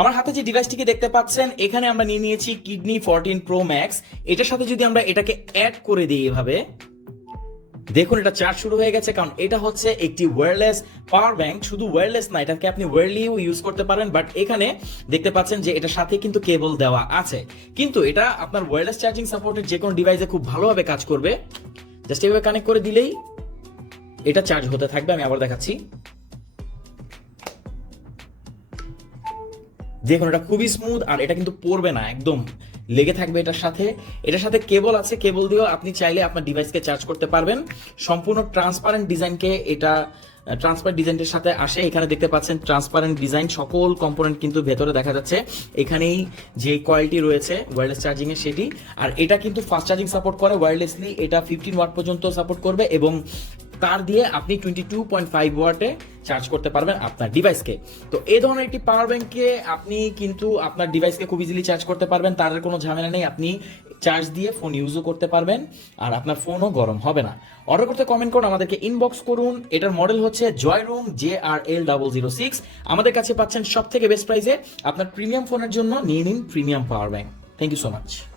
আমার হাতে যে ডিভাইসটিকে দেখতে পাচ্ছেন, এখানে আমরা নিয়ে নিয়েছি কিডনি ফোরটিন প্রো ম্যাক্স এটার সাথে যদি আমরা এটাকে অ্যাড করে দিই এভাবে, দেখুন এটা চার্জ শুরু হয়ে গেছে, কারণ এটা হচ্ছে একটি ওয়্যারলেস পাওয়ার ব্যাংক শুধু ওয়্যারলেস না, এটাকে আপনি ওয়্যারলিও ইউজ করতে পারেন বাট এখানে দেখতে পাচ্ছেন যে এটা সাথে কিন্তু কেবল দেওয়া আছে। কিন্তু এটা আপনার ওয়্যারলেস চার্জিং সাপোর্টেড যে কোনো ডিভাইসে খুব ভালোভাবে কাজ করবে। জাস্ট এভাবে কানেক্ট করে দিলেই এটা চার্জ হতে থাকবে, আমি আবার দেখাচ্ছি। দেখুন এটা খুবই স্মুথ আর এটা কিন্তু পড়বে না, একদম লেগে থাকবে এটার সাথে। এটার সাথে কেবল আছে কেবল দিয়েও আপনি চাইলে আপনার ডিভাইসকে চার্জ করতে পারবেন। সম্পূর্ণ ট্রান্সপারেন্ট ডিজাইনকে এটা ট্রান্সপারেন্ট ডিজাইনের সাথে আসে। এখানে দেখতে পাচ্ছেন ট্রান্সপারেন্ট ডিজাইন সকল কম্পোনেন্ট কিন্তু ভেতরে দেখা যাচ্ছে। এখানেই যে কোয়ালিটি রয়েছে ওয়্যারলেস চার্জিং এর সেটি। আর এটা কিন্তু ফাস্ট চার্জিং সাপোর্ট করে ওয়্যারলেসলি এটা ফিফটিন ওয়াট পর্যন্ত সাপোর্ট করবে এবং তার দিয়ে আপনি টোয়েন্টি টু পয়েন্ট ফাইভ ওয়াটে চার্জ করতে পারবেন আপনার ডিভাইসকে তো এই ধরনের একটি পাওয়ার ব্যাংকে আপনি কিন্তু আপনার ডিভাইসকে খুব ইজিলি চার্জ করতে পারবেন, তার কোনো ঝামেলা নেই, আপনি চার্জ দিয়ে ফোন ইউজও করতে পারবেন, আর আপনার ফোনও গরম হবে না। অর্ডার করতে কমেন্ট করুন, আমাদেরকে ইনবক্স করুন, এটার মডেল হচ্ছে Joyroom J R L double zero six আমাদের কাছে পাচ্ছেন সব থেকে বেস্ট প্রাইসে আপনার প্রিমিয়াম ফোনের জন্য নিয়ে নিন premium power bank thank you so much